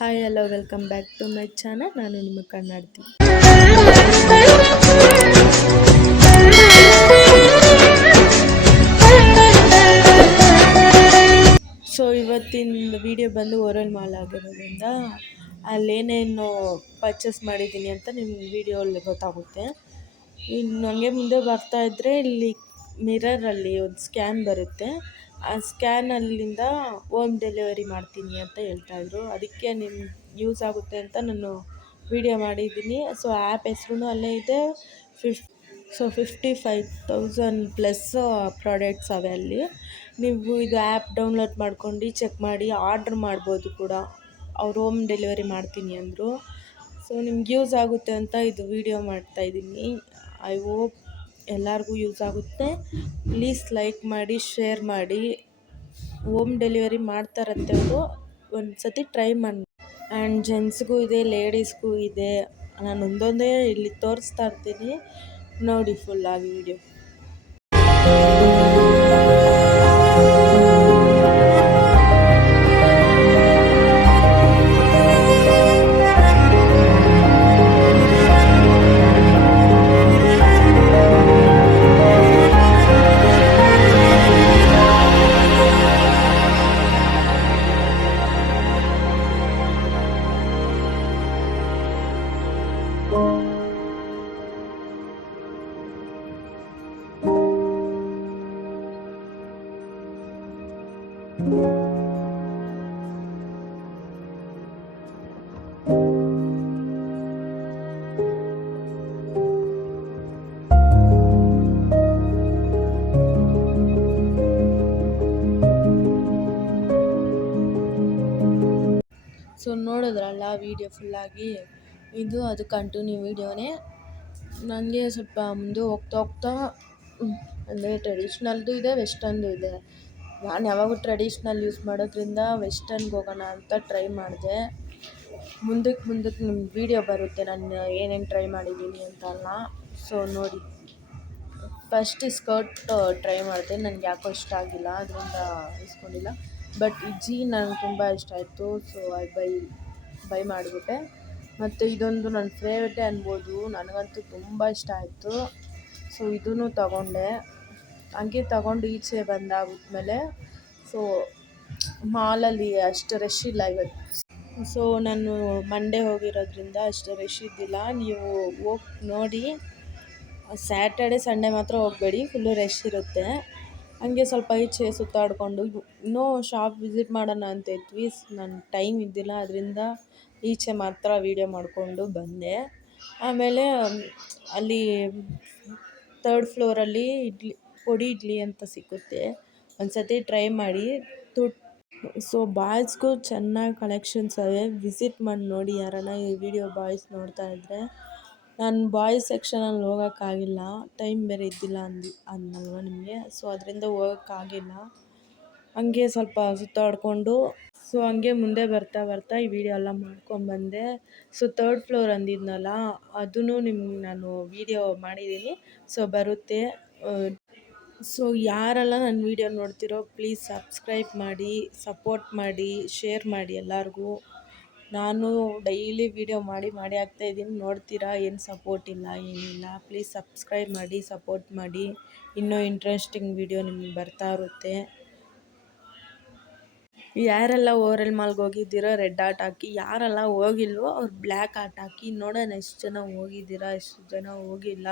Hi hello welcome back to my channel. ನಾನು ನಿಮ್ಮ ಕನ್ನಡತಿ. ಸೊ ಇವತ್ತಿನ ವಿಡಿಯೋ ಬಂದು ಓರಲ್ ಮಾಲ್ ಆಗಿರೋದ್ರಿಂದ ಅಲ್ಲೇನೇನು ಪರ್ಚೇಸ್ ಮಾಡಿದ್ದೀನಿ ಅಂತ ನಿಮ್ಗೆ ವಿಡಿಯೋಲ್ಲಿ ಗೊತ್ತಾಗುತ್ತೆ. ಇನ್ನು ಹಂಗೆ ಮುಂದೆ ಬರ್ತಾ ಇದ್ದರೆ ಇಲ್ಲಿ ಮಿರರಲ್ಲಿ ಒಂದು ಸ್ಕ್ಯಾನ್ ಬರುತ್ತೆ. ಆ ಸ್ಕ್ಯಾನಲ್ಲಿಂದ ಹೋಮ್ ಡೆಲಿವರಿ ಮಾಡ್ತೀನಿ ಅಂತ ಹೇಳ್ತಾಯಿದ್ರು. ಅದಕ್ಕೆ ನಿಮ್ಗೆ ಯೂಸ್ ಆಗುತ್ತೆ ಅಂತ ನಾನು ವಿಡಿಯೋ ಮಾಡಿದ್ದೀನಿ. ಸೊ ಆ್ಯಪ್ ಹೆಸ್ರು ಅಲ್ಲೇ ಇದೆ. 55,000 ಪ್ಲಸ್ ಪ್ರಾಡಕ್ಟ್ಸ್ ಅವೆ ಅಲ್ಲಿ. ನೀವು ಇದು ಆ್ಯಪ್ ಡೌನ್ಲೋಡ್ ಮಾಡ್ಕೊಂಡು ಚೆಕ್ ಮಾಡಿ ಆರ್ಡ್ರ್ ಮಾಡ್ಬೋದು ಕೂಡ. ಅವ್ರು ಹೋಮ್ ಡೆಲಿವರಿ ಮಾಡ್ತೀನಿ ಅಂದರು. ಸೊ ನಿಮ್ಗೆ ಯೂಸ್ ಆಗುತ್ತೆ ಅಂತ ಇದು ವಿಡಿಯೋ ಮಾಡ್ತಾಯಿದ್ದೀನಿ. ಐ ಹೋಪ್ ಎಲ್ಲರಿಗೂ ಯೂಸ್ ಆಗುತ್ತೆ. ಪ್ಲೀಸ್ ಲೈಕ್ ಮಾಡಿ, ಶೇರ್ ಮಾಡಿ. ಹೋಮ್ ಡೆಲಿವರಿ ಮಾಡ್ತಾರಂತೆ ಅವರು, ಒಂದು ಸತಿ ಟ್ರೈ ಮಾಡಿ. ಆ್ಯಂಡ್ ಜೆಂಟ್ಸ್ಗೂ ಇದೆ, ಲೇಡೀಸ್ಗೂ ಇದೆ. ನಾನು ಒಂದೊಂದೇ ಇಲ್ಲಿ ತೋರಿಸ್ತಾ ಇರ್ತೀನಿ, ನೋಡಿ ಫುಲ್ಲಾಗಿ ವಿಡಿಯೋ. ಸೊ ನೋಡಿದ್ರಲ್ಲ ವೀಡಿಯೋ ಫುಲ್ಲಾಗಿ, ಇದು ಅದು ಕಂಟಿನ್ಯೂ ವೀಡಿಯೋನೇ. ನನಗೆ ಸ್ವಲ್ಪ ಮುಂದೆ ಹೋಗ್ತಾ ಅಂದರೆ ಟ್ರೆಡಿಷ್ನಲ್ದು ಇದೆ, ವೆಸ್ಟರ್ನ್ದು ಇದೆ. ನಾನು ಯಾವಾಗೂ ಟ್ರೆಡಿಷ್ನಲ್ ಯೂಸ್ ಮಾಡೋದ್ರಿಂದ ವೆಸ್ಟರ್ನ್ಗೆ ಹೋಗೋಣ ಅಂತ ಟ್ರೈ ಮಾಡಿದೆ. ಮುಂದಕ್ಕೆ ನಿಮ್ಗೆ ವೀಡಿಯೋ ಬರುತ್ತೆ ನಾನು ಏನೇನು ಟ್ರೈ ಮಾಡಿದ್ದೀನಿ ಅಂತಲ್ಲ. ಸೊ ನೋಡಿ, ಫಸ್ಟ್ ಸ್ಕರ್ಟ್ ಟ್ರೈ ಮಾಡಿದೆ. ನನಗೆ ಯಾಕೋ ಇಷ್ಟ ಆಗಿಲ್ಲ, ಅದರಿಂದ ಇಸ್ಕೊಂಡಿಲ್ಲ. ಬಟ್ ಈ ಜೀನ್ ನನಗೆ ತುಂಬ ಇಷ್ಟ ಆಯಿತು. ಸೊ ಬೈ ಮಾಡಿಬಿಟ್ಟೆ. ಮತ್ತು ಇದೊಂದು ನನ್ನ ಫೇವ್ರೇಟೇ ಅನ್ಬೋದು, ನನಗಂತೂ ತುಂಬ ಇಷ್ಟ ಆಯಿತು. ಸೊ ಇದೂ ತಗೊಂಡೆ. ಹಂಗೆ ತಗೊಂಡು ಈಚೆ ಬಂದಾದ್ಮೇಲೆ ಸೊ ಮಾಲಲ್ಲಿ ಅಷ್ಟು ರಶ್ ಇಲ್ಲ ಇವತ್ತು. ಸೊ ನಾನು ಮಂಡೇ ಹೋಗಿರೋದ್ರಿಂದ ಅಷ್ಟು ರಶ್ ಇದ್ದಿಲ್ಲ. ನೀವು ಹೋಗಿ ನೋಡಿ. ಸ್ಯಾಟರ್ಡೆ ಸಂಡೇ ಮಾತ್ರ ಹೋಗಬೇಡಿ, ಫುಲ್ಲು ರಶ್ ಇರುತ್ತೆ. ಹಂಗೆ ಸ್ವಲ್ಪ ಈಚೆ ಸುತ್ತಾಡಿಕೊಂಡು ಇನ್ನೂ ಶಾಪ್ ವಿಸಿಟ್ ಮಾಡೋಣ ಅಂತ ಇದ್ವಿ. ನನ್ನ ಟೈಮ್ ಇದ್ದಿಲ್ಲ, ಅದರಿಂದ ಈಚೆ ಮಾತ್ರ ವೀಡಿಯೋ ಮಾಡಿಕೊಂಡು ಬಂದೆ. ಆಮೇಲೆ ಅಲ್ಲಿ 3rd ಫ್ಲೋರಲ್ಲಿ ಪೊಡಿ ಇಡ್ಲಿ ಅಂತ ಸಿಗುತ್ತೆ, ಒಂದು ಸತಿ ಟ್ರೈ ಮಾಡಿ. ಸೊ ಬಾಯ್ಸ್ಗೂ ಚೆನ್ನಾಗಿ ಕಲೆಕ್ಷನ್ಸ್ ಅವೆ, ವಿಸಿಟ್ ಮಾಡಿ ನೋಡಿ. ಯಾರನ್ನ ಈ ವಿಡಿಯೋ ಬಾಯ್ಸ್ ನೋಡ್ತಾ ಇದ್ದರೆ. ನಾನು ಬಾಯ್ಸ್ ಸೆಕ್ಷನಲ್ಲಿ ಹೋಗೋಕ್ಕಾಗಿಲ್ಲ, ಟೈಮ್ ಬೇರೆ ಇದ್ದಿಲ್ಲ ಅಂದಲ್ವ ನಿಮಗೆ. ಸೊ ಅದರಿಂದ ಹೋಗೋಕ್ಕಾಗಿಲ್ಲ. ಹಂಗೆ ಸ್ವಲ್ಪ ಸುತ್ತಾಡಿಕೊಂಡು ಸೊ ಹಂಗೆ ಮುಂದೆ ಬರ್ತಾ ಈ ವಿಡಿಯೋ ಎಲ್ಲ ಮಾಡ್ಕೊಂಬಂದೆ. ಸೊ 3rd ಫ್ಲೋರ್ ಅಂದಿದ್ನಲ್ಲ, ಅದೂ ನಿಮ್ಗೆ ನಾನು ವಿಡಿಯೋ ಮಾಡಿದ್ದೀನಿ. ಸೊ ಬರುತ್ತೆ. ಸೊ ಯಾರೆಲ್ಲ ನನ್ನ ವಿಡಿಯೋ ನೋಡ್ತಿರೋ ಪ್ಲೀಸ್ ಸಬ್ಸ್ಕ್ರೈಬ್ ಮಾಡಿ, ಸಪೋರ್ಟ್ ಮಾಡಿ, ಶೇರ್ ಮಾಡಿ ಎಲ್ಲರಿಗೂ. ನಾನು ಡೈಲಿ ವಿಡಿಯೋ ಮಾಡಿ ಹಾಕ್ತಾಯಿದ್ದೀನಿ, ನೋಡ್ತೀರಾ. ಏನು ಸಪೋರ್ಟ್ ಇಲ್ಲ, ಏನಿಲ್ಲ. ಪ್ಲೀಸ್ ಸಬ್ಸ್ಕ್ರೈಬ್ ಮಾಡಿ, ಸಪೋರ್ಟ್ ಮಾಡಿ. ಇನ್ನೂ ಇಂಟ್ರೆಸ್ಟಿಂಗ್ ವಿಡಿಯೋ ನಿಮಗೆ ಬರ್ತಾ ಇರುತ್ತೆ. ಯಾರೆಲ್ಲ ಓರಲ್ ಮಾಲ್ಗೆ ಹೋಗಿದ್ದೀರೋ ರೆಡ್ ಆರ್ಟ್ ಹಾಕಿ, ಯಾರೆಲ್ಲ ಹೋಗಿಲ್ವೋ ಅವ್ರು ಬ್ಲ್ಯಾಕ್ ಆರ್ಟ್ ಹಾಕಿ. ನೋಡೋಣ ಎಷ್ಟು ಜನ ಹೋಗಿದ್ದೀರಾ, ಎಷ್ಟು ಜನ ಹೋಗಿಲ್ಲ.